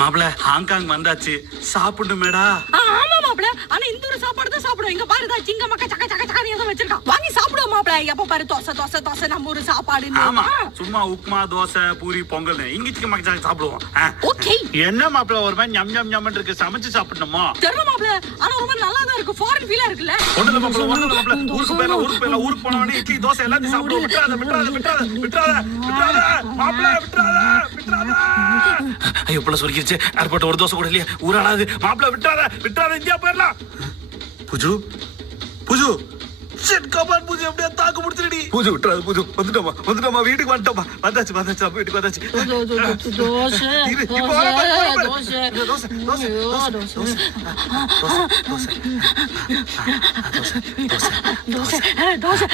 மாப்பிள ஹாங்காங் வந்தாச்சு சாப்பிடுமேடா. ஆமா மாப்பிள, ஆனா இந்த ஒரு சாப்பாடு தான் சாப்பிடுவோம். இங்க பாருதா சிங்க மக்கா சக்க சக்க சக்க ஏதோ வச்சிருக்கான். வாங்கி சாப்பிடுவோம் மாப்பிள. எப்ப பாரு தோசை தோசை தோசை நம்ம ஒரு சாப்பாடு. ஆமா சும்மா உப்புமா தோசை பூரி பொங்கல் இங்க சிக்க மக்கா சாப்பிடுவோம். ஓகே. என்ன மாப்பிள ஒரு மாதிரி ஞம் ஞம் ஞம் இருக்கு, சமைச்சு சாப்பிடணுமா? தெரியல மாப்பிள, ஆனா ரொம்ப நல்லா தான் இருக்கு. ஃபாரின் ஃபீலா இருக்குல்ல. ஒண்ணுல மாப்பிள ஊருக்கு போனவனே இட்லி தோசை எல்லாத்தையும் சாப்பிடுவோம். விட்டுறாத மாப்பிள விட்டுறாத. ஐயோ புள்ள சொரிக்கிருச்சு. ஏர்போர்ட் ஒரு தோசை கூட இல்லையா? ஊராடாது மாப்பிள விட்டுறாத இந்தியா போயிடலாம். புஜு ஷிட் கமான் புஜு அப்படியே தாக்கு முடிச்சிடுடி. புஜு விட்டுறாத புஜு. வந்துட்டோமா வீட்டுக்கு வந்துட்டோமா. வந்தாச்சு வீட்டுக்கு வந்தாச்சு. தோசை